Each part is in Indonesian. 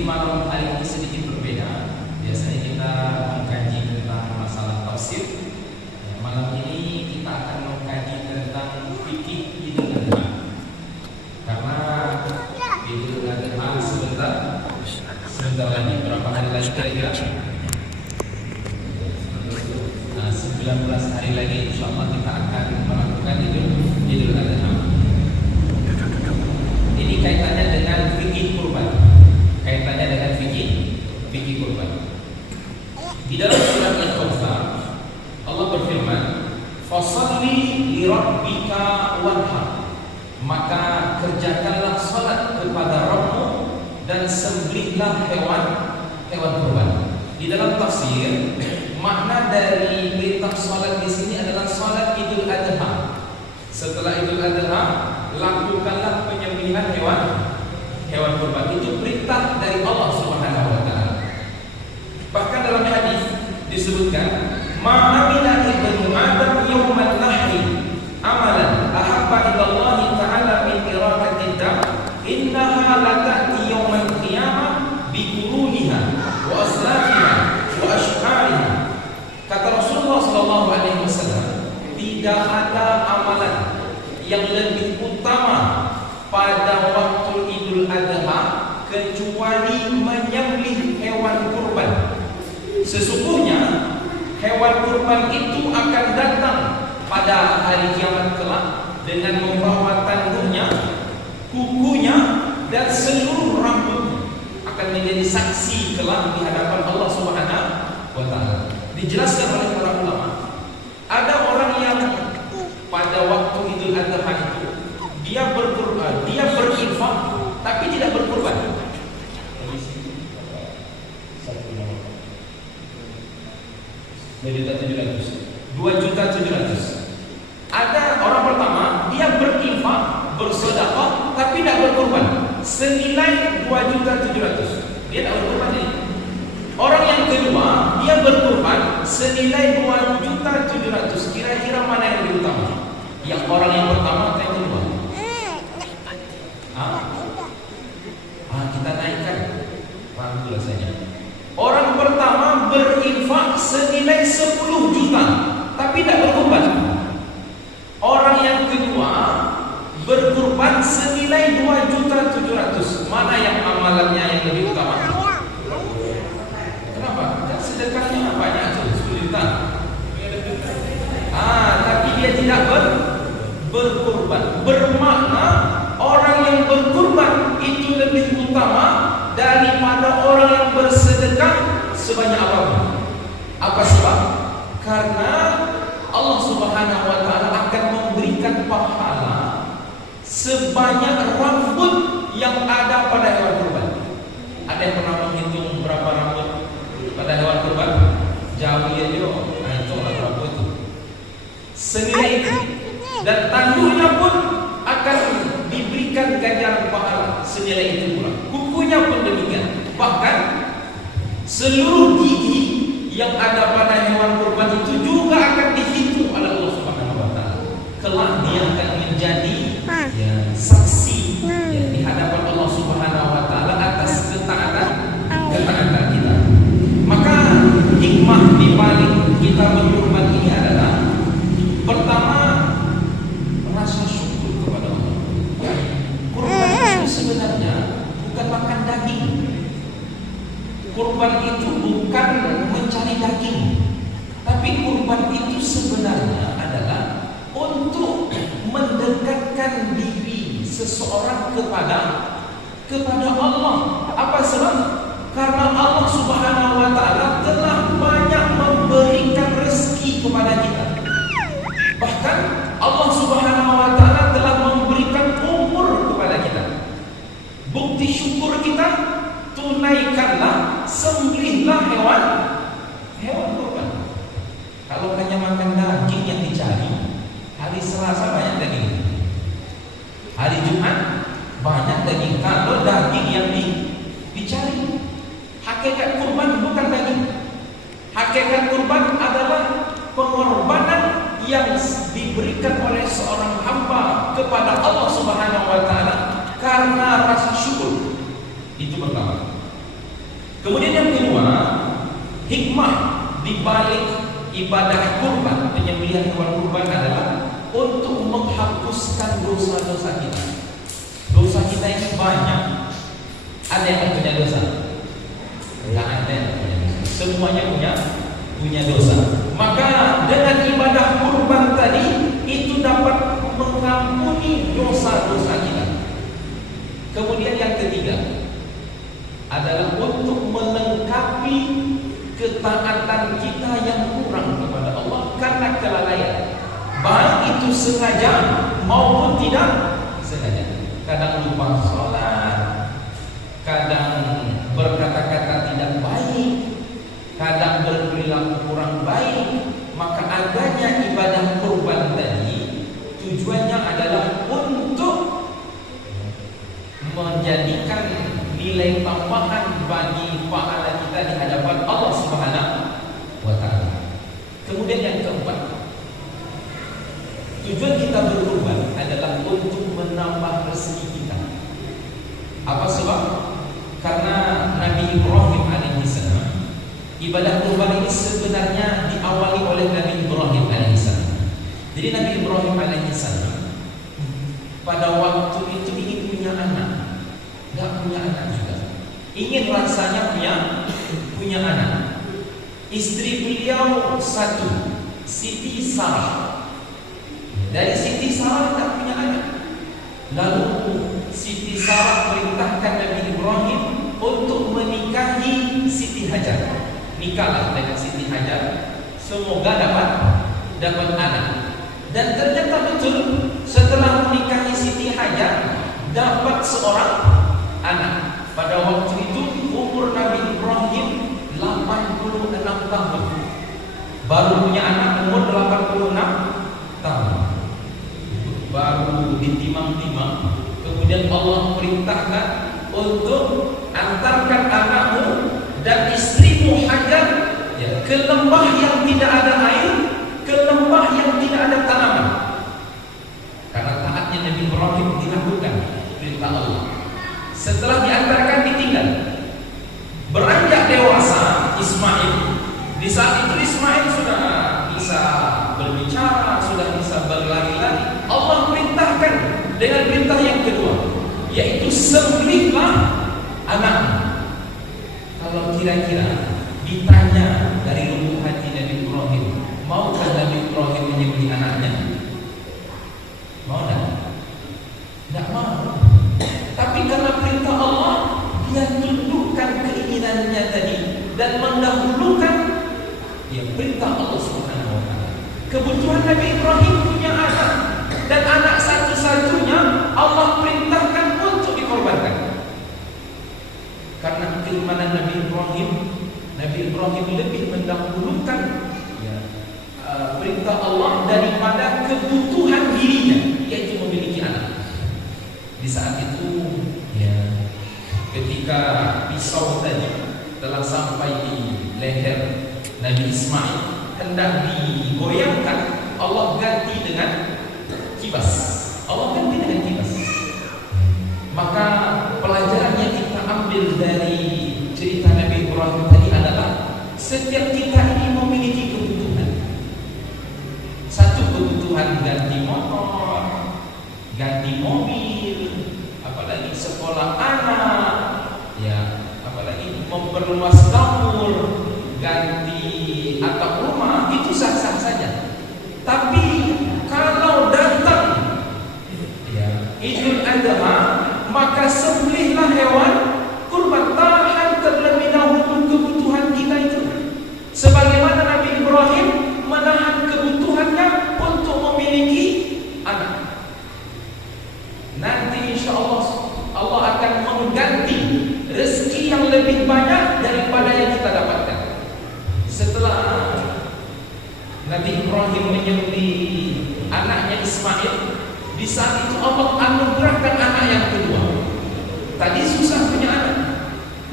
Sedikit malam hari ini sedikit berbeda. Biasanya kita mengkaji tentang masalah tafsir. Malam ini kita akan mengkaji tentang fikih Idul Adha. Karena Idul Adha sebentar lagi, berapa hari lagi kira-kira? 19 hari lagi insyaallah kita akan melakukan Idul Adha. Ini kaitannya dengan fikih kurban. Kaitannya dengan fikih kurban. Di dalam surat Al-Kautsar Allah berfirman, "Fasholli li rabbika wanhar." Maka kerjakanlah salat kepada Rabbmu dan sembelihlah hewan kurban. Di dalam tafsir, makna dari perintah salat di sini adalah salat Idul Adha. Setelah Idul Adha, lakukanlah penyembelihan hewan kurban. Itu perintah dari Allah Subhanahu wa taala. Bahkan dalam hadis disebutkan, "Ma'amila ibnu Adam yawman nahri amalan ahabba ila Allah ta'ala min iraqati dam innaha la ta'ti yawmal qiyamah bi quruniha wa aslafiha wa ashhariha." Kata Rasulullah sallallahu alaihi wasallam, tidak ada amalan yang lebih utama pada waktu Idul Adha kecuali menyembelih hewan kurban. Sesungguhnya hewan kurban itu akan datang pada hari kiamat kelak dengan membawa tanduknya, kukunya, dan seluruh rambut akan menjadi saksi kelak di hadapan Allah Subhanahu wa taala. Dijelaskan oleh para ulama, ada orang yang pada waktu Idul Adha itu dia berkurban, dia berinfak tapi tidak berkurban. 2.700.000. Ada orang pertama dia berinfak, bersedekah tapi tidak berkurban, senilai 2.700.000. Dia tidak berkurban ini. Orang yang kedua dia berkurban senilai 2.700.000. Kira-kira mana yang lebih utama? Yang orang yang pertama atau yang kedua? Kita naikkan. Paham rasanya. Orang pertama berinfak senilai 10 juta tapi tidak berkurban. Orang yang kedua berkurban senilai 2.700.000. Mana yang amalannya yang lebih utama? Kenapa? Kan sedekahnya banyak tuh, 10 juta. Tapi dia tidak berkurban. Bermakna orang yang berkurban itu lebih utama daripada orang yang bersedekah sebanyak apapun. Apa sebab? Karena Allah Subhanahu wa taala akan memberikan pahala sebanyak rambut yang ada pada hewan kurban. Ada yang pernah menghitung berapa rambut pada hewan kurban? Jauh ya yo. Itu berapa itu? Senilai itu. Dan tanduknya pun akan diberikan ganjaran pahala senilai itu pula. Kukunya pun demikian. Bahkan seluruh gigi yang ada pada hewan kurban itu juga akan dihitung oleh Allah Subhanahu wa taala. Kelak dia akan menjadi saksi di hadapan Allah Subhanahu wa taala atas ketaatan kita. Maka hikmah di balik kita berkurban ini adalah pertama, rasa syukur kepada Allah. Kurban itu sebenarnya bukan makan daging. Kurban itu bukan mencari daging. Tapi kurban itu sebenarnya adalah untuk mendekatkan diri seseorang kepada Allah. Apa sebab? Karena Allah Subhanahu wa taala telah banyak memberikan rezeki kepada kita. Bahkan Allah Subhanahu wa taala telah memberikan umur kepada kita. Bukti syukur kita, tunaikanlah, sembelihlah hewan kurban. Kalau hanya makan daging yang dicari, hari Selasa banyak daging, hari Jumat banyak daging. Kalau daging yang dicari, hakikat kurban bukan daging. Hakikat kurban adalah pengorbanan yang diberikan oleh seorang hamba kepada Allah Subhanahu wa taala karena rasa syukur. Itu pertama. Kemudian yang kedua, hikmah di balik ibadah kurban, penyembelihan hewan kurban adalah untuk menghapuskan dosa-dosa kita. Dosa kita ini banyak. Ada yang punya dosa? Enggak ada yang punya dosa. Semuanya punya dosa. Maka dengan ibadah kurban tadi itu dapat mengampuni dosa-dosa kita. Kemudian yang ketiga adalah untuk melengkapi ketaatan kita yang kurang kepada Allah karena kelalaian, baik itu sengaja maupun tidak sengaja. Kadang lupa sholat, kadang berkata-kata tidak baik, kadang berperilaku kurang baik. Maka adanya ibadah kurban tadi tujuannya adalah untuk menjadikan nilai tambahan bagi pahala kita di hadapan Allah Subhanahu wa taala. Kemudian yang keempat, tujuan kita berkurban adalah untuk menambah rezeki kita. Apa sebab? Karena Nabi Ibrahim alaihissalam, ibadah kurban ini sebenarnya diawali oleh Nabi Ibrahim alaihissalam. Jadi Nabi Ibrahim alaihissalam pada waktu itu ingin punya anak, nggak punya anak juga, ingin rasanya punya anak. Istri beliau satu, Siti Sarah. Dari Siti Sarah tak punya anak. Lalu Siti Sarah perintahkan Nabi Ibrahim untuk menikahi Siti Hajar. Nikahlah dengan Siti Hajar, semoga dapat anak. Dan ternyata betul, setelah menikahi Siti Hajar dapat seorang anak. Pada waktu itu umur Nabi Ibrahim 86 tahun. Baru punya anak umur 86 tahun. Baru ditimang-timang. Kemudian Allah perintahkan untuk antarkan anakmu dan istrimu Hajar ke lembah yang tidak ada air, ke lembah yang tidak ada tanaman. Karena taatnya Nabi Ibrahim dilakukan perintah Allah. Setelah diantarkan ditinggal. Beranjak dewasa Ismail. Di saat itu Ismail sudah bisa berbicara, sudah bisa berlari-lari. Allah perintahkan dengan perintah yang kedua, yaitu sembelihlah anakmu. Kalau kira-kira ditanya dari lubuk hati Nabi Ibrahim, maukah Nabi Ibrahim menyembelih anaknya? Mau tak? Tidak mau. Tapi karena perintah Allah, dia tundukkan keinginannya tadi dan mendahulukan perintah Allah Subhanahu wa taala. Kebutuhan Nabi Ibrahim punya anak, dan anak satu-satunya Allah perintahkan untuk dikorbankan. Karena keimanan Nabi Ibrahim lebih mendahulukan perintah Allah daripada kebutuhan dirinya, yaitu memiliki anak. Di saat itu ketika pisau tadi telah sampai di leher Nabi Ismail, hendak digoyangkan, Allah ganti dengan kibas. Maka pelajaran yang kita ambil dari cerita Nabi Ibrahim tadi adalah setiap kita ini memiliki kebutuhan. Satu kebutuhan ganti motor, ganti mobil, apalagi sekolah anak, apalagi memperluas dapur, ganti atap rumah, itu sah-sah saja. Tapi kalau datang Idul Adha, maka sembelihlah hewan kurban, tahan terlebih dahulu kebutuhan kita itu. Sebagaimana Nabi Ibrahim menahan kebutuhannya untuk memiliki anak. Nanti insya Allah akan mengganti rezeki yang lebih banyak daripada yang kita dapatkan. Setelah Nabi Ibrahim menyembelih anaknya Ismail, di saat itu Allah anugerahkan anak yang kedua. Tadi susah punya anak,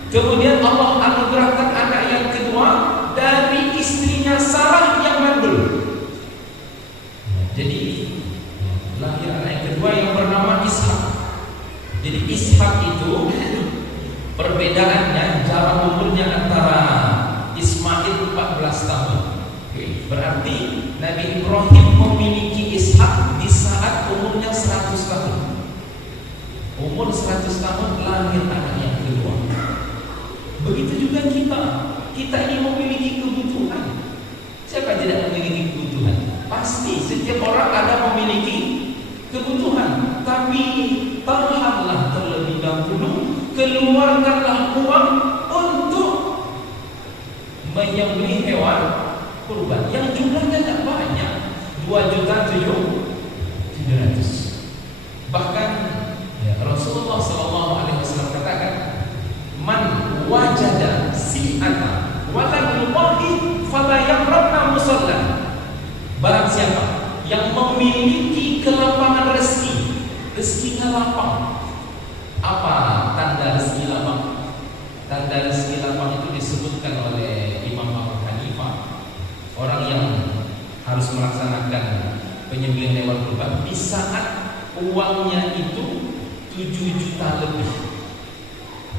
kemudian Allah anugerahkan anak yang kedua dari istrinya Sarah yang mandul. Jadi lahir anak yang kedua yang bernama Ishak. Jadi Ishak itu perbedaannya jarak umurnya Berarti Nabi Ibrahim memiliki Ishak di saat umurnya 100 tahun. Umur 100 tahun lahir anak yang kedua. Begitu juga kita. Kita ini memiliki kebutuhan. Siapa tidak memiliki kebutuhan? Pasti setiap orang ada memiliki kebutuhan. Tapi tahanlah terlebih dahulu, keluarkanlah uang untuk menyembelih hewan kurban yang jumlahnya tidak banyak, 2.700.000. Bahkan Rasulullah SAW katakan, man wajada si'ata walam yubahi fala yaqrabna musalla. Barang siapa yang memiliki kelapangan rezeki, rezekinya lapang. Apa tanda rezeki lapang? Tanda rezeki lapang itu disebutkan oleh Imam Abu Hanifah, orang yang harus melaksanakan penyembelihan hewan kurban di saat uangnya itu 7 juta lebih.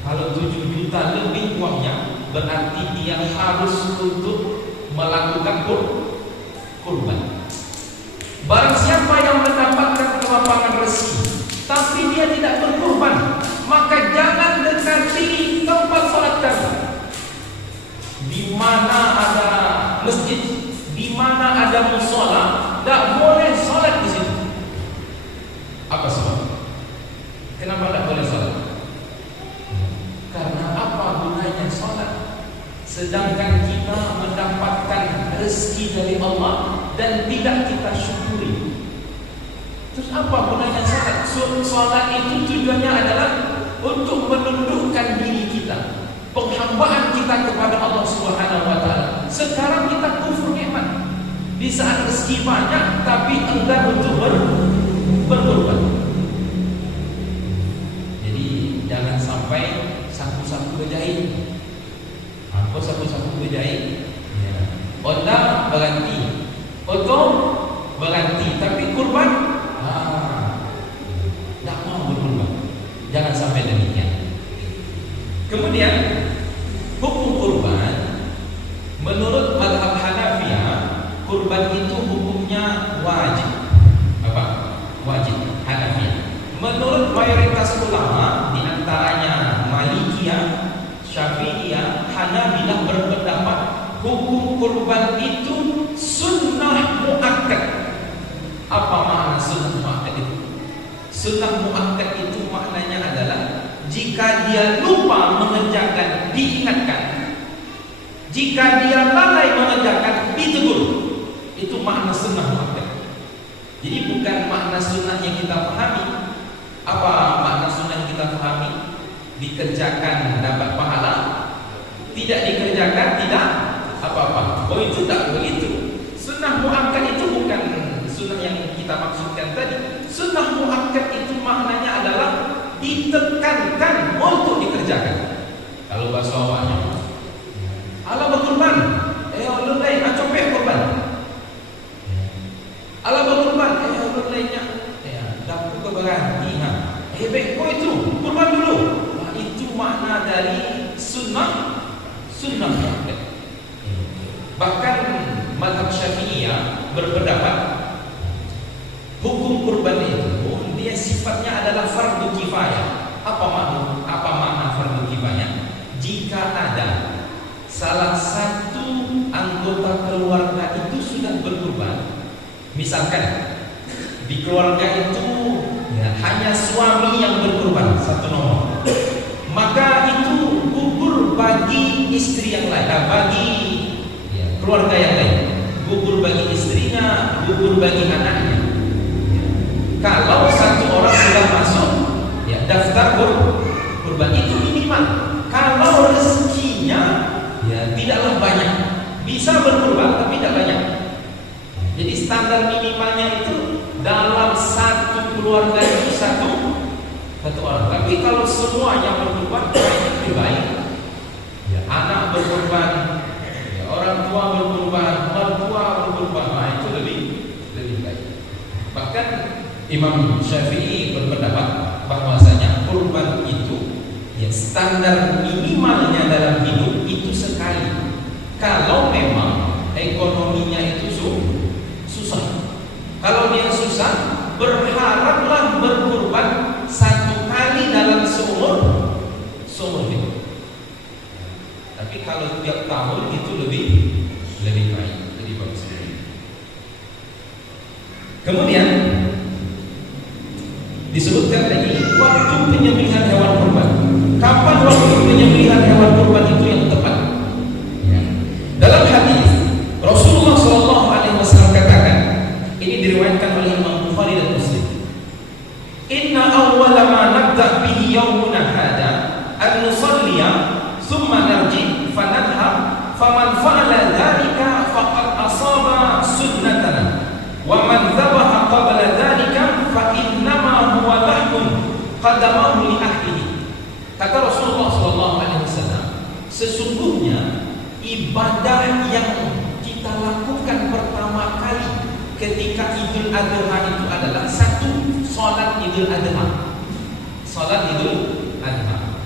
Kalau 7 juta lebih uangnya, berarti dia harus untuk melakukan kurban. Barang siapa yang mendapatkan kelapangan rezeki tapi dia tidak berkurban, maka jangan dekati tempat sholat kami. Di mana ada masjid, di mana ada musola, tidak boleh sholat di situ. Apa sebab? Kenapa tidak boleh sholat? Karena apa gunanya sholat? Sedangkan kita mendapatkan rezeki dari Allah dan tidak kita syukuri. Terus apa gunanya sholat? Sholat itu tujuannya adalah untuk menundukkan diri kita, penghambaan kita kepada Allah Subhanahu wa Ta'ala. Sekarang kita kufur nikmat. Di saat rezeki banyak tapi enggan untuk berkorban. Jadi jangan sampai sapu-sapu berjahit. Apa sapu-sapu berjahit? Honda berhenti, Oto berhenti, tapi kurban tak mau berkurban. Jangan sampai demikian. Kemudian hukum kurban menurut mazhab Hanafiyah, kurban itu hukumnya wajib. Apa? Wajib Hanafiyah. Menurut mayoritas ulama, di antaranya Malikiyah, Syafi'iyah, Hanabilah berpendapat hukum kurban itu sunnah muakkad. Apa makna sunnah muakkad itu? Sunnah muakkad itu maknanya adalah jika dia lupa mengerjakan, diingatkan. Jika dia lalai mengerjakan, ditegur. Itu makna sunnah muakkad. Jadi bukan makna sunnah yang kita pahami. Apa makna sunnah yang kita pahami? Dikerjakan dapat pahala, tidak dikerjakan tidak apa-apa. Oh, itu tak begitu. Sunnah muakkad itu bukan sunnah yang kita maksudkan tadi. Sunnah muakkad itu maknanya adalah ditekankan untuk dikerjakan. Kalau bahasa awalnya, Allah berkurban, Allah lain, copet kurban. Allah berkurban, Allah lainnya, dapur keberani, baik, itu kurban dulu. Itu makna dari sunnah muakkad. Bahkan mazhab Syafi'iyah berpendapat hukum kurban itu dia sifatnya adalah fardu kifayah. Apa makna fardu kifayah? Jika ada salah satu anggota keluarga itu sudah berkurban, misalkan di keluarga itu hanya suami yang berkurban satu nomor, maka itu gugur bagi istri yang lain, bagi keluarga yang lain, gugur bagi istrinya, gugur bagi anaknya. Kalau satu orang sudah masuk daftar kurban, itu minimal. Kalau rezekinya tidaklah banyak, bisa berkurban tapi tidak banyak. Jadi standar minimalnya itu dalam satu keluarga itu satu orang. Tapi kalau semuanya berkurban, itu lebih baik. Anak berkurban, orang tua berkurban, mertua berkurban, itu lebih baik. Bahkan Imam Syafi'i berpendapat bahwasanya kurban itu standar minimalnya dalam hidup itu sekali. Kalau memang ekonominya itu susah. Kalau dia susah, berharaplah berkurban satu kali dalam seumur hidup. Tapi kalau tiap tahun itu lebih baik, lebih bagus. Kemudian disebutkan lagi waktu penyembelihan hewan kurban. Kapan waktu penyembelihan hewan kurban itu yang tepat? Dalam hadis Rasulullah SAW katakan, ini diriwayatkan oleh Imam Bukhari dan Muslim. Inna awwala ma nabda bihi yawmuna hada an nusalliya thumma narji fanadhhab faman fa'ala dhalika faqad asaba sunnatana wa man dhabaha qabla dhalika fa innama huwa lahmun qadamahu li ahlihi. Kata Rasulullah SAW, sesungguhnya ibadah yang kita lakukan pertama kali ketika Idul Adha itu adalah satu, salat Idul Adha. Salat Idul Adha.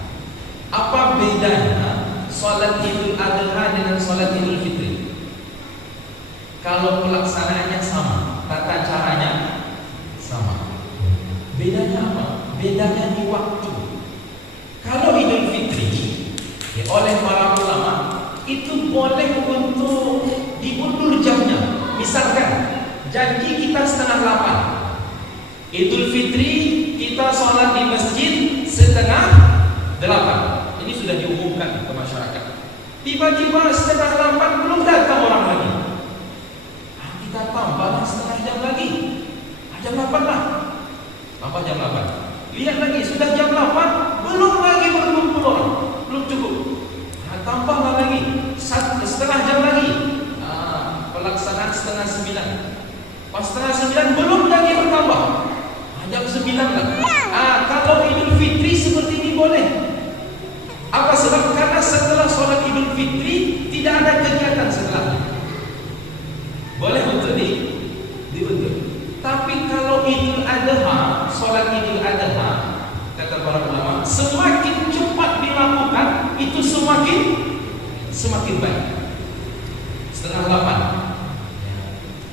Apa bedanya salat Idul Adha dengan salat Idul Fitri? Kalau pelaksanaannya sama, tata caranya sama. Bedanya apa? Bedanya di waktu. Kalau Idul Fitri oleh para ulama itu boleh untuk diundur jamnya. Misalkan janji kita 7:30, Idul Fitri kita sholat di masjid 7:30. Ini sudah diumumkan ke masyarakat. Tiba-tiba 7:30 belum datang orang lagi. Kita tambahlah setengah jam lagi. Jam 8 lah. Tambah jam 8. Lihat lagi sudah jam 8 belum lagi berkumpul orang. Belum cukup. Tambahlah lagi setengah jam lagi. Pelaksanaan 8:30. Pas 8:30 belum lagi bertambah. Jam 9 lah. Kalau Idul Fitri seperti ini boleh. Apa sebab? Karena setelah sholat Idul Fitri tidak ada kegiatan setelahnya. Boleh untuk diundur. Tapi kalau Idul Adha, sholat Idul Adha, kata para ulama, semakin cepat dilakukan itu semakin baik. 7:30.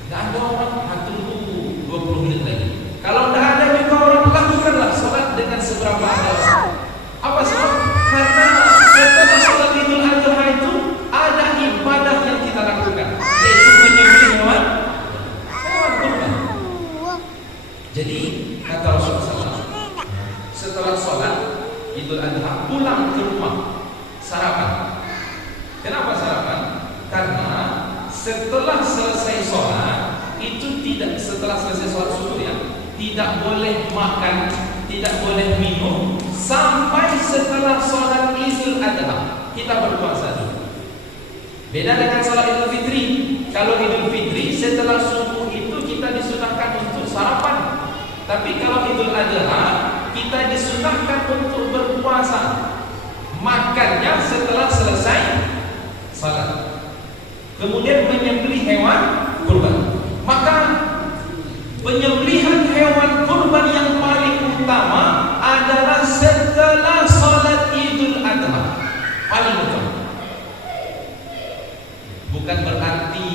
Tidak ada orang tunggu 20 menit lagi. Kalau tidak ada juga orang, lakukanlah sholat dengan seberapa ada. Apa sebab? Karena setelah sholat Idul Adha itu ada ibadah yang kita lakukan, yaitu menyembelih hewan kurban. Jadi kata Rasulullah SAW, setelah sholat Idul Adha pulang ke rumah sarapan. Kenapa sarapan? Karena setelah selesai sholat itu setelah selesai sholat subuh tidak boleh makan, tidak boleh minum sampai setelah sholat Idul Adha kita berpuasa dulu. Beda dengan sholat Idul Fitri. Kalau Idul Fitri setelah subuh itu kita disunahkan untuk sarapan. Tapi kalau Idul Adha kita disunahkan untuk berpuasa. Makannya setelah selesai salat. Kemudian menyembelih hewan kurban. Maka penyembelihan hewan kurban yang paling utama adalah setelah salat Idul Adha. Paling utama. Bukan berarti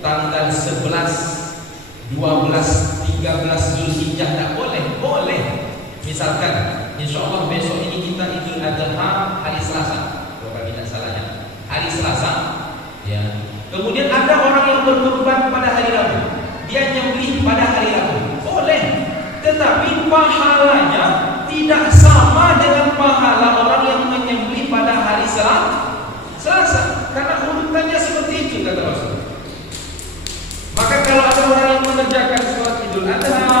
tanggal 11, 12, 13 Zulhijjah tidak boleh. Boleh. Misalkan insyaallah besok ini kita Idul Adha hari Selasa. Kalau tidak salahnya. Hari Selasa, ya. Kemudian ada orang yang berkurban pada hari Rabu. Dia nyembelih pada hari Rabu. Boleh. Tetapi pahalanya tidak sama dengan pahala orang yang menyembelih pada hari Selasa. Karena urutannya seperti itu kata Rasul. Maka kalau ada orang yang mengerjakan sholat Idul Adha,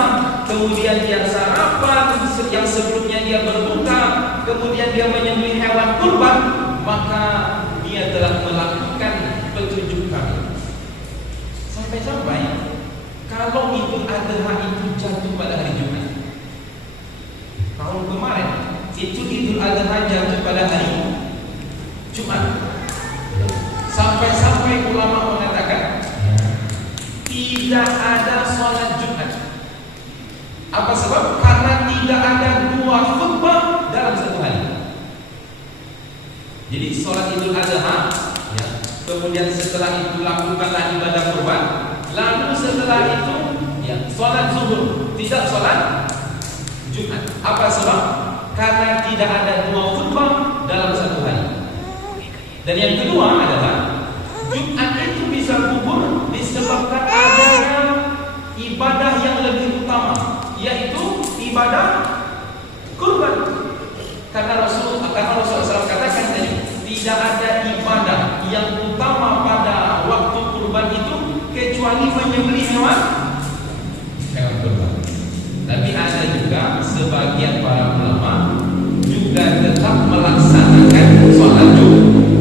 kemudian dia sarapan, yang sebelumnya dia berbuka, kemudian dia menyembelih hewan kurban, maka dia telah melakukan petunjuk kami. Sampai-sampai kalau Idul Adha itu jatuh pada hari Jumat. Tahun kemarin itu Idul Adha jatuh pada hari Jumat. Sampai-sampai ulama mengatakan tidak ada sholat Jumat. Apa sebab? Karena tidak ada 2 khutbah dalam satu hari. Jadi sholat Idul Adha kemudian setelah itu lakukanlah ibadah kurban, lalu setelah itu ya sholat zuhur, tidak sholat Jumat. Apa sebab? Karena tidak ada dua khutbah dalam satu hari. Dan yang kedua adalah Jumat itu bisa gugur disebabkan adanya ibadah yang lebih utama, yaitu ibadah kurban. Karena Rasulullah SAW katakan tadi, tidak ada ibadah yang utama pada waktu kurban itu kecuali menyembelih hewan kurban. Tapi ada juga sebagian para ulama juga tetap melaksanakan sholat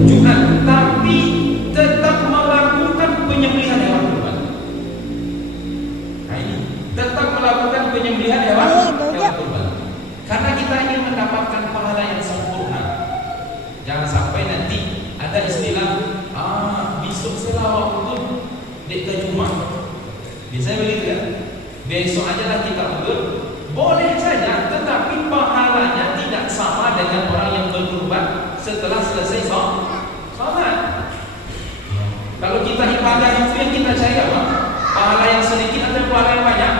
Jumat, tapi tetap melakukan penyembelihan hewan kurban. Nah ini tetap melakukan penyembelihan hewan kurban, karena kita ingin mendapatkan pahala yang sempurna. Jangan sampai nanti ada istilah besok saya waktu dek ke Jumat. Biasanya begitu ya. Besok aja lah kita udur. Boleh saja, tetapi pahalanya tidak sama dengan orang yang berkurban setelah selesai sholat. Kalau kita ibadah itu yang kita cari apa? Pahala yang sedikit atau pahala yang banyak?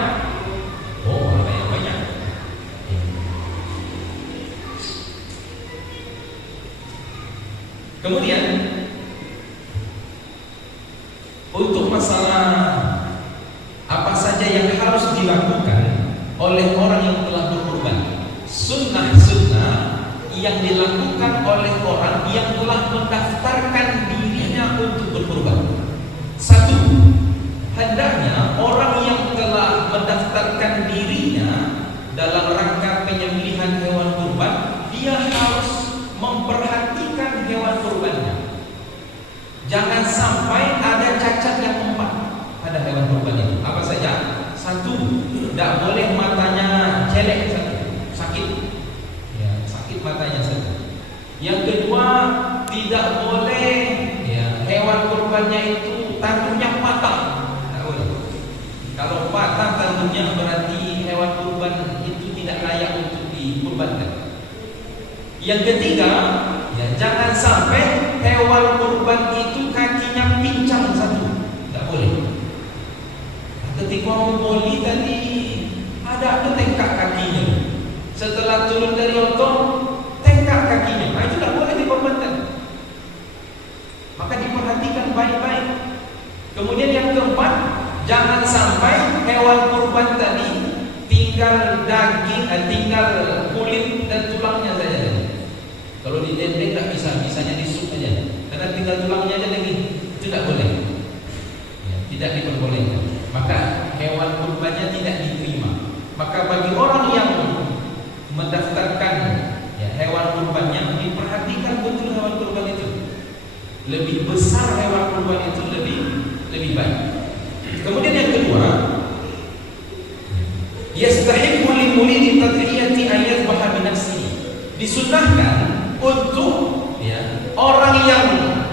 Oh, pahala yang banyak. Kemudian untuk masalah apa saja yang harus dilakukan oleh orang yang telah berkurban, sunnah-sunnah yang dilakukan oleh orang yang telah mendaftarkan dirinya untuk berkurban. Satu, hendaknya orang yang telah mendaftarkan dirinya dalam rangka penyembelihan hewan kurban, dia harus memperhatikan hewan kurbannya. Jangan sampai ada cacat yang mempan pada hewan kurban itu. Apa saja? Satu, tidak boleh matanya celek sakit, ya, sakit matanya saja. Yang kedua, tidak boleh ya, hewan kurbannya itu tanduknya patah. Tidak boleh. Kalau patah tanduknya berarti hewan kurban itu tidak layak untuk dikurbankan. Yang ketiga, ya, jangan sampai hewan kurban itu kakinya pincang satu. Tidak boleh. Ketika mau boli tadi ada ketengkak kakinya. Setelah turun dari otong, tengkak kakinya. Nah, itu tidak boleh dikorbankan. Maka diperhatikan baik-baik. Kemudian yang keempat, jangan sampai hewan kurban tadi tinggal daging, tinggal kulit dan tulangnya saja. Kalau didendeng tidak bisa, bisanya disup saja. Karena tinggal tulangnya aja lagi, itu tidak boleh. Ya, tidak diperbolehkan. Maka hewan kurbannya tidak diterima. Maka bagi orang yang mendaftarkan ya, hewan kurbannya, diperhatikan betul hewan kurban itu. Lebih besar hewan kurban itu lebih baik. Kemudian yang kedua, yastahiqqu lil muridi tadhiyati ayat baha min nafsihi. Disunnahkan untuk ya, orang yang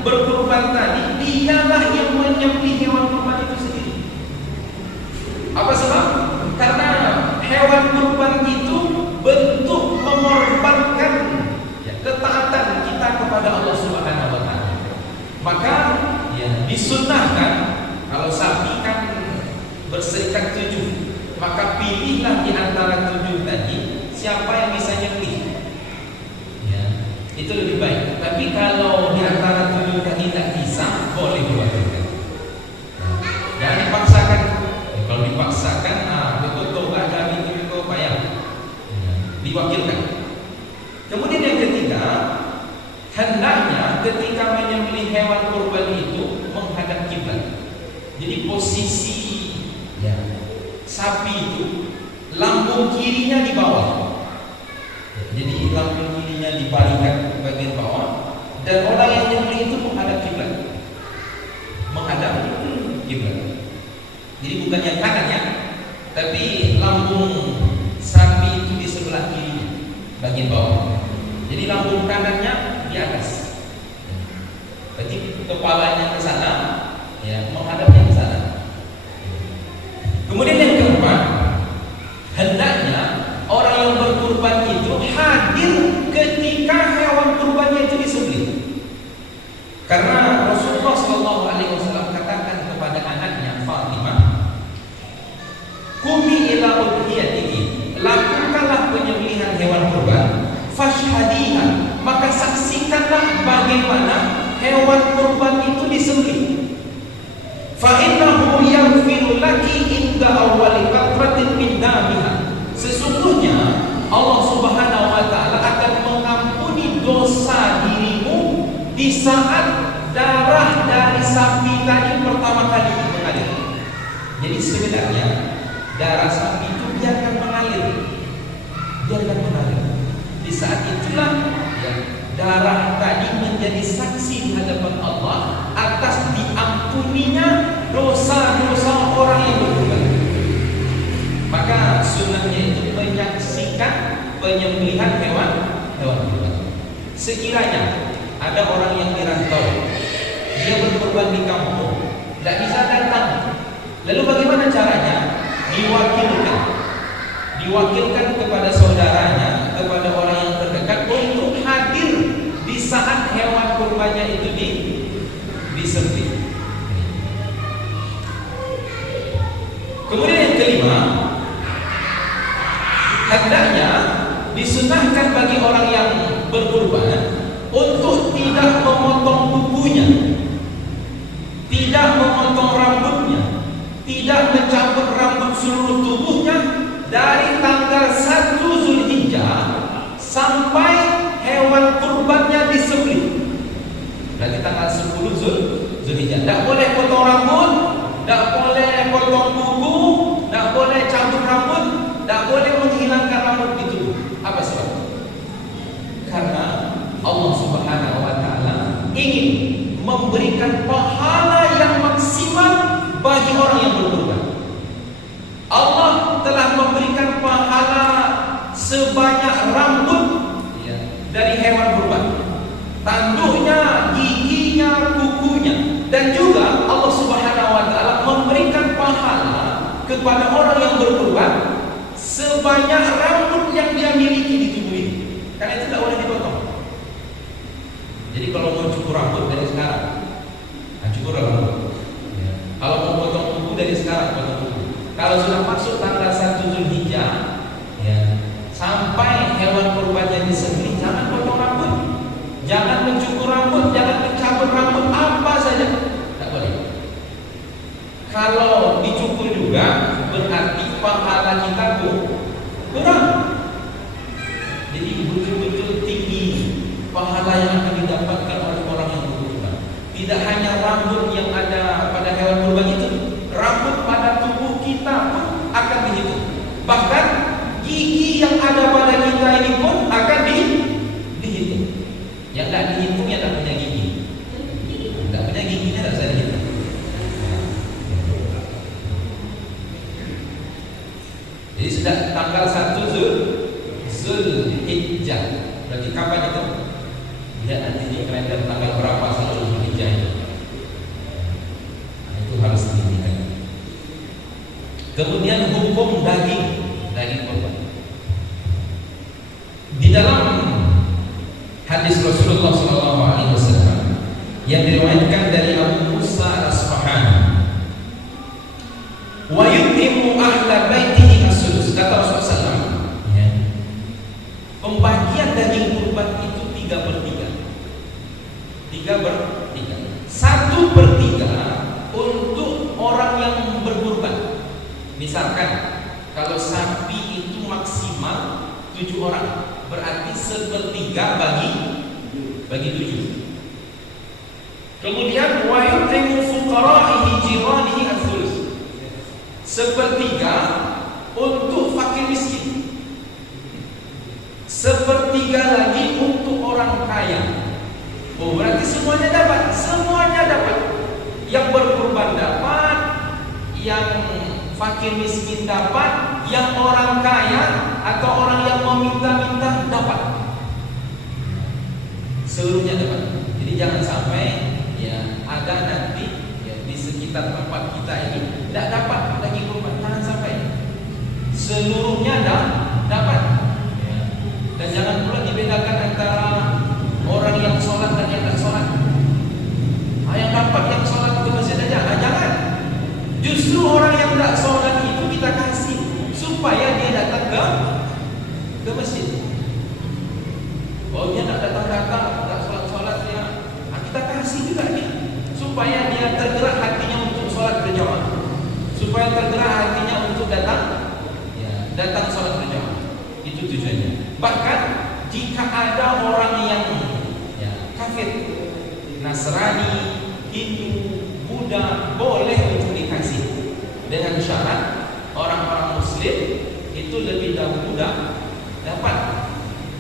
berkurban tadi, dialah yang menyembelih hewan kurban itu sendiri. Apa sebab? Karena hewan kurban itu bentuk mengorbankan ya, ketaatan kita kepada Allah Subhanahu wa taala. Maka ya, disunnahkan kalau sapi kan berserikat 7, maka pilihlah di antara 7 tadi siapa yang bisa nyembelih. Ya, itu lebih baik. Tapi kalau di antara 7 tadi tidak bisa, boleh diwakilkan. Jangan dipaksakan. Kalau dipaksakan, betul nggak dari itu kok payah. Diwakilkan. Kemudian yang ketiga, hendaknya ketika menyembelih hewan kurban itu menghadap kiblat. Jadi posisi ya, sapi itu lambung kirinya di bawah. Jadi lambung kirinya dibalikan ke bagian bawah, dan orang yang menyembelih itu menghadap kiblat. Menghadap kiblat. Jadi bukan yang kanannya, tapi lambung sapi itu di sebelah kiri bagian bawah. Jadi lambung kanannya di atas. Berarti kepalanya ke sana, ya, menghadapnya ke sana. Kemudian yang keempat, hendaknya orang yang berkurban itu hadir ketika hewan kurbannya itu disembelih. Karena Rasulullah Alaihi Wasallam katakan kepada anaknya Fatimah, "Qumi ila udhiyatihi." Lakukanlah penyembelihan hewan kurban. Fashhadiha, maka saksikanlah bagaimana hewan kurban itu disembelih. Fa innahu yaghfiru laki inda awwali qatratin min damiha. Sesungguhnya Allah Subhanahu wa taala akan mengampuni dosa dirimu di saat darah dari sapi tadi pertama kali mengalir. Jadi sebenarnya darah sapi itu biarkan mengalir. Di saat itulah ya, darah tadi menjadi saksi di hadapan Allah atas diampuninya dosa-dosa orang yang berkurban. Maka sunnahnya itu menyaksikan penyembelihan hewan kurban. Sekiranya ada orang yang dirantau, dia berkurban di kampung, tidak bisa datang. Lalu bagaimana caranya? Diwakilkan kepada saudaranya, kepada orang yang terdekat untuk hadir di saat hewan kurbannya itu disembelih. Kemudian yang kelima, hendaknya disunahkan bagi orang yang berkurban untuk tidak memotong kukunya, tidak memotong rambutnya, tidak mencabut rambut seluruh tubuhnya dari tanggal 1 Zulhijjah sampai hewan kurbannya disembelih. Berarti tanggal 10 Zulhijjah. Tidak boleh potong rambut, tidak boleh potong kuku, tidak boleh cabut rambut, tidak boleh menghilangkan rambut di tubuh. Apa sebabnya? Karena Allah Subhanahu wa taala ingin memberikan pahala yang maksimal bagi orang yang berkurban. Allah telah memberikan pahala sebanyak rambut dari hewan kurban, tanduknya, giginya, kukunya, dan juga Allah Subhanahu wa taala memberikan pahala kepada orang yang berkurban sebanyak rambut yang dia miliki di tubuh ini. Karena itu tidak boleh dipotong. Jadi kalau mau cukur rambut dari sekarang, cukur rambut. Kalau mau potong kuku dari sekarang, potong kuku. Kalau sudah masuk tanggal 1 Zulhijjah, sampai hewan kurbannya disembelih, jangan potong rambut, jangan mencukur rambut, jangan mencabut rambut, apa saja tak boleh. Kalau dicukur juga berarti pahala kita kurang. Jadi betul-betul tinggi pahala yang akan didapatkan oleh orang yang berkurban. Tidak hanya rambut yang ada pada hewan kurban itu, rambut pada tubuh kita pun akan dihitung. Bahkan gigi yang ada pada kita ini pun akan dihitung. Yang tidak dihitung yang tidak punya gigi. Tidak punya giginya tidak bisa dihitung. Jadi sudah tanggal 1 Zulhijjah. Berarti kapan itu? Lihat nanti di kalender tanggal berapa 1 Zulhijjah itu. Itu harus dilihat. Kemudian hukum daging kurban. Di dalam hadis Rasulullah SAW yang diriwayatkan dari Abu Musa Al-Asfahani, wa yut'imu ahla baitihi as-sudus, kata Rasulullah SAW, pembagian daging kurban itu 3/3. 1/3 untuk orang yang berkurban. Misalkan kalau sapi itu maksimal 7 orang, berarti 1/3 bagi 7. Kemudian wa yut'imu fuqara'ihi jiranihi as-sulus, 1/3 untuk fakir miskin, 1/3 lagi untuk orang kaya. Oh, berarti semuanya dapat. Yang berkurban dapat, yang fakir miskin dapat, yang orang kaya atau orang yang meminta-minta dapat. Seluruhnya dapat. Jadi jangan sampai ada nanti di sekitar tempat kita ini tidak dapat daging kurban. Jangan sampai. Seluruhnya dapat. Dan jangan pula dibedakan antara orang yang sholat dan yang tak sholat. Yang dapat yang sholat itu kasih juga dia, supaya dia tergerak hatinya untuk sholat berjamaah, supaya tergerak hatinya untuk datang sholat berjamaah. Itu tujuannya. Bahkan jika ada orang yang kafir, Nasrani, Hindu, Buddha, boleh untuk dikasih dengan syarat orang-orang Muslim itu lebih dahulu dapat,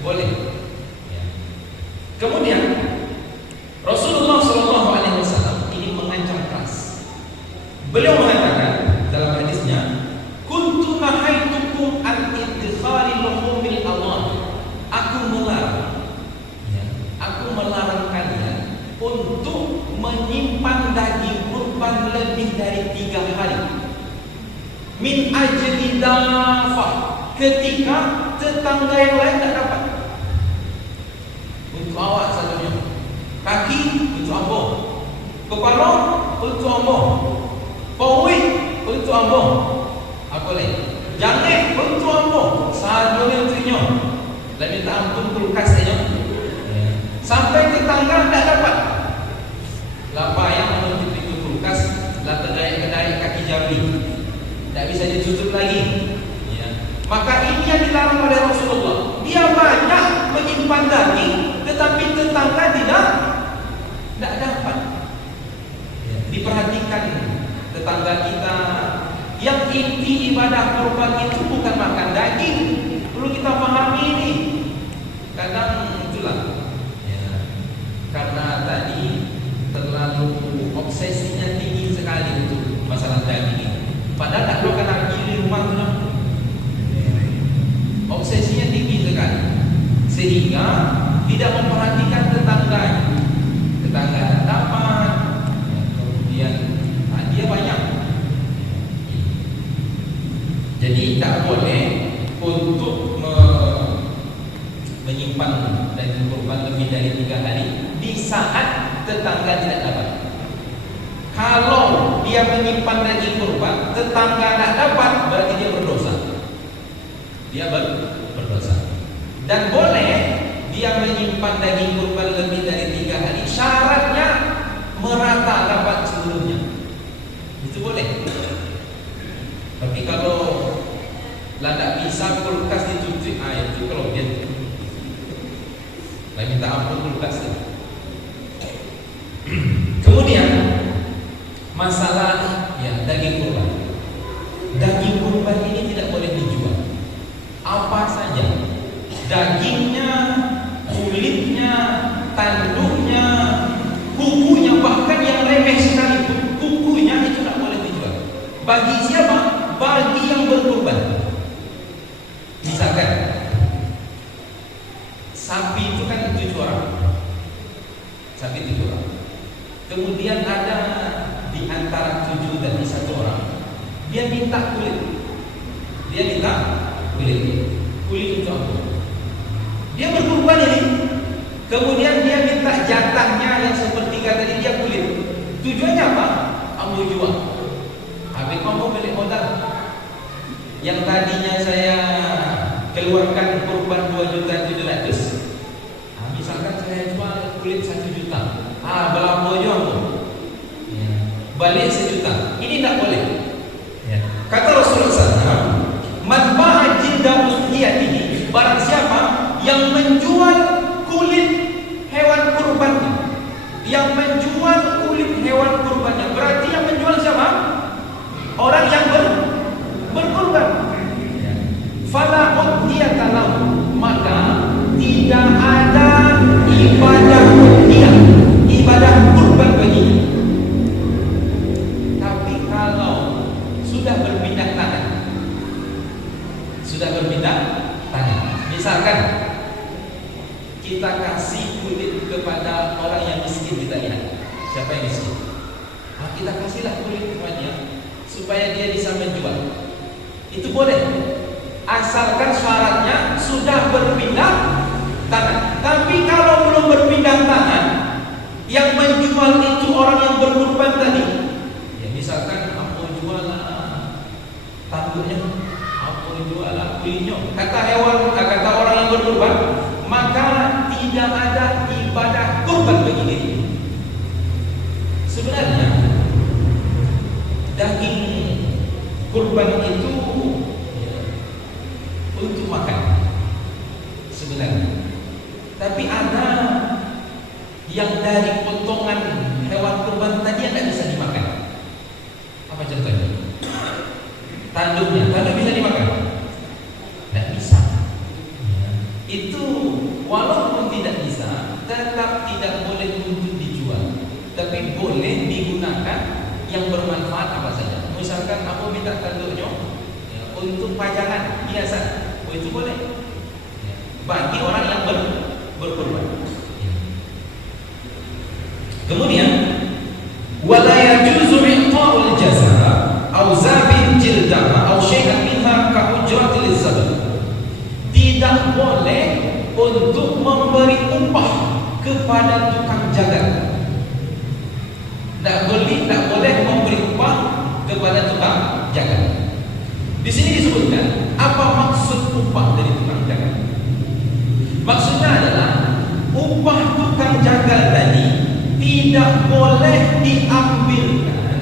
boleh. Kemudian Rasulullah SAW ini mengancam keras. Beliau mengatakan dalam hadisnya, "Kuntu nahaitukum an idkhari luhumil Allah." Aku melarang kalian untuk menyimpan daging kurban lebih dari 3 hari. Min ajli dafah, ketika tetangga yang lain tak dapat. Untuk awak satunya, kaki untuk ambo, kepala untuk ambo, pawit untuk ambo, apa lagi? Jangan untuk ambo, sadunya untuknya. Dan minta ampun kulkas saja. Sampai tetangga tak dapat. Lapa yang menutup pintu kulkas, lah kedai kaki jari, tak bisa ditutup lagi. Maka ini yang dilarang oleh Rasulullah. Dia banyak menyimpan daging, tetapi tetangga tidak dapat. Diperhatikan tetangga kita. Yang inti ibadah kurban itu bukan makan daging. Perlu kita pahami ini. Kadang itulah, karena tadi terlalu obsesinya tinggi sekali untuk masalah daging ini. Padahal tak perlu kena di rumah tu. Obsesinya tinggi sekali, sehingga tidak memperhatikan tetangganya. Tetangga dapat, kemudian dia banyak. Jadi tak boleh untuk menyimpan daging kurban lebih dari 3 hari di saat tetangga tidak dapat. Kalau dia menyimpan daging kurban, tetangga tak dapat, berarti dia berdosa. Dia berdosa. Dan boleh dia menyimpan daging kurban lebih dari 3 hari, syaratnya merata dapat seluruhnya. Itu boleh. Tapi kalau tak bisa kulkas ditutup, itu kalau dia minta ampun kulkas. Kemudian masalah daging kurban. Daging kurban ini tidak boleh dijual. Apa saja, dagingnya, kulitnya, tanduknya, kukunya, bahkan yang remeh sekalipun, kukunya itu tidak boleh dijual. Bagi siapa? Bagi yang berkurban. Misalkan sapi itu kan 7 orang, sapi 7 orang. Kemudian ada di antara 7 dan 1 orang, dia minta kulit. Kulit itu apa? Dia berkurban ini. Kemudian dia minta jatahnya yang sepertiga tadi, dia kulit. Tujuannya apa? Kamu jual. Habis kamu beli modal. Yang tadinya saya keluarkan kurban 2.700.000, misalkan saya jual kulit 1 juta. Berapa jual tu? Balik 1 juta. Ini tak boleh. Kata Rasulullah SAW, "Man ba'a jilda udhiyatihi," barang siapa yang menjual kulit hewan kurbannya, berarti yang menjual siapa? Orang yang berkurban. Fala udhiyata lahu, maka tidak ada ibadah udhiyah, ibadah kurban baginya. Tapi kalau sudah berpindah tangan, misalkan kita kasih kulit kepada orang yang miskin, kita lihat siapa yang miskin, kita kasihlah kulit kepadanya supaya dia bisa menjual. Itu boleh, asalkan syaratnya sudah berpindah tangan. Tapi kalau belum berpindah tangan, yang menjual itu orang yang berkurban tadi, misalkan aku jual tanduknya, aku jual kulitnya, kata orang yang berkurban, maka tidak ada ibadah kurban bagi diri. kurban itu untuk makan sebenarnya. Tapi ada yang dari potongan hewan kurban tadi yang tidak bisa dimakan. Apa contohnya? Tanduknya bisa dimakan? Tidak bisa. Itu walaupun tidak bisa, tetap tidak boleh untuk dijual, tapi boleh digunakan yang bermanfaat apa saja. Misalkan aku minta tanduknya untuk pajangan biasa, itu boleh bagi orang yang berkurban. Kemudian wala yajuzu i'ta'ul jazaa aw zabin jildaha aw syai'an minha ka ujratil zabin. Tidak boleh untuk memberi upah kepada tukang jaga. Tidak boleh memberi upah kepada tukang jaga. Di sini disebutkan apa maksud upah dari tukang jaga. Maksudnya adalah upah tukang jaga tadi tidak boleh diambilkan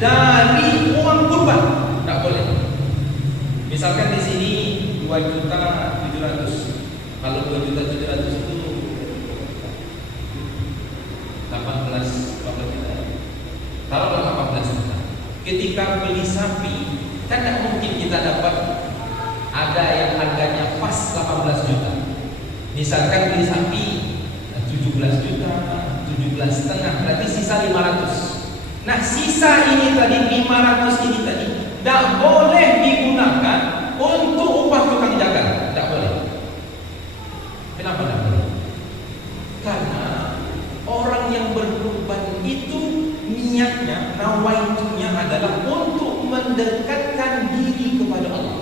dari uang kurban. Tidak boleh. Misalkan di sini 2.700.000. Kalau 2.700.000 itu 18 berapa kita? Taruhlah 18 juta. Ketika beli sapi, kan tidak mungkin kita dapat ada yang harganya pas 18 juta. Misalkan beli sapi 17 juta, 17,5, berarti sisa 500. Nah, sisa ini tadi 500 ini tadi tidak boleh digunakan untuk upah tukang jaga. Tidak boleh. Kenapa tidak boleh? Karena orang yang berkurban itu niatnya, nawaitunya adalah untuk mendekatkan diri kepada Allah.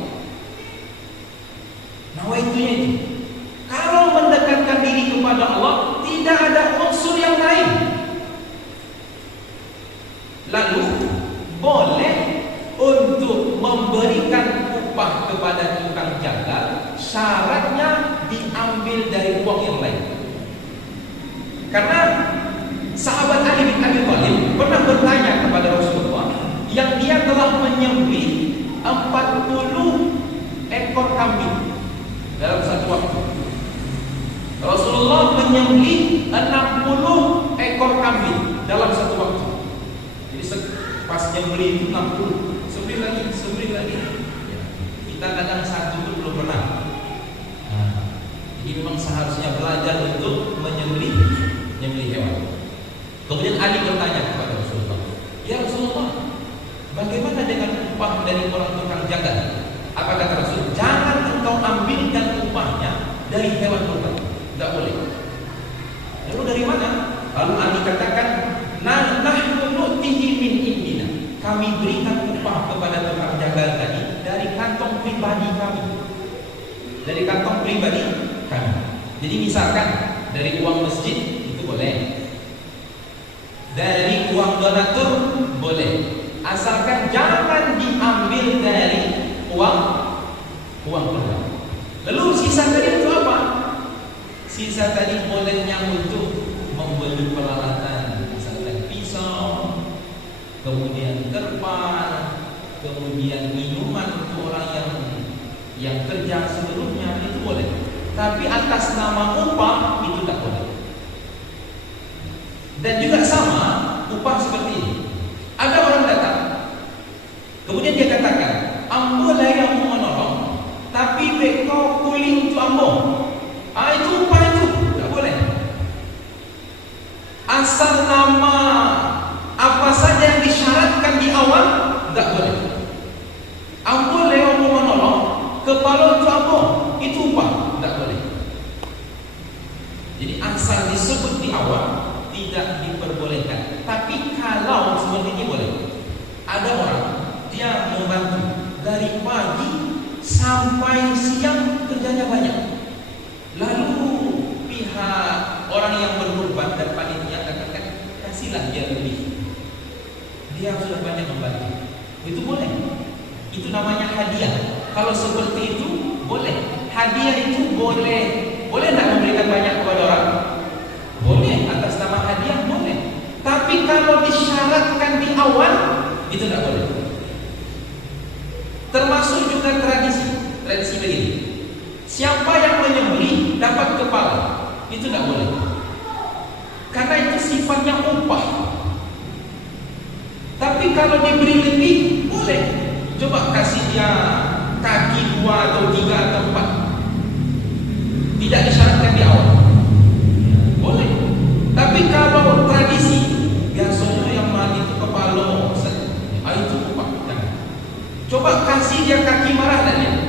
Nawaitunya itu. Kalau mendekatkan diri kepada Allah, tidak ada unsur yang lain. Lalu boleh untuk memberikan upah kepada tukang jaga, syaratnya diambil dari uang yang lain. Karena sahabat Ali bin Abi Thalib pernah bertanya kepada Rasulullah yang dia telah menyembelih 40 ekor kambing dalam satu waktu. Rasulullah menyembelih 60 ekor kambing dalam satu waktu. Jadi pas nyembelih itu 60, sembelih lagi. Kita kadang satu itu belum pernah. Jadi memang seharusnya belajar untuk menyembelih hewan. Kemudian Ali bertanya kepada Rasulullah, "Ya Rasulullah, bagaimana dengan upah dari orang tukang jaga?" Apa kata Rasul? "Jangan engkau ambilkan upahnya dari hewan kurban. Tidak boleh." Lalu dari mana? Lalu Ali katakan, "Nahnu nu'tihi min indina." Kami berikan upah kepada tukang jaga tadi dari kantong pribadi kami. Dari kantong pribadi kami. Jadi misalkan dari uang masjid itu boleh. Dari uang donatur boleh. Asalkan jangan diambil dari uang kurban. Lalu sisa tadi itu apa? Sisa tadi bolehnya untuk membeli peralatan, misalkan pisau, kemudian terpal, kemudian minuman untuk orang yang kerja sebelumnya, itu boleh. Tapi atas nama upah itu tak boleh. Dan juga sama upah seperti ini. Ada orang datang, kemudian dia katakan, "Ambo lah yang mau menolong, tapi beko kuling untuk ambo." Itu upah itu tak boleh. Asal nama apa saja yang disyaratkan di awal tak boleh. Ambo lah yang mau menolong, kepala untuk ambo, itu upah tak boleh. Jadi asal disebut di awal tidak diperbolehkan. Tapi kalau seperti ini boleh. Ada orang dia membantu dari pagi sampai siang, kerjanya banyak. Lalu pihak orang yang berkorban dan panitia katakan, kasihlah dia lebih. Dia sudah banyak membantu. Itu boleh. Itu namanya hadiah. Kalau seperti itu boleh. Hadiah itu boleh. Boleh tidak memberikan banyak kepada orang? Boleh, atas nama hadiah boleh. Tapi kalau disyaratkan di awal, itu tidak boleh. dengan tradisi begini. Siapa yang menyembelih dapat kepala, itu tidak boleh. Karena itu sifatnya upah. Tapi kalau diberi lebih, boleh. Coba kasih dia kaki 2 atau 3 atau 4. Tidak disyaratkan di awal. Boleh. Tapi kalau tradisi, biasanya yang mati itu kepala saja. Itu upah. Coba kasih dia kaki marah dan dia.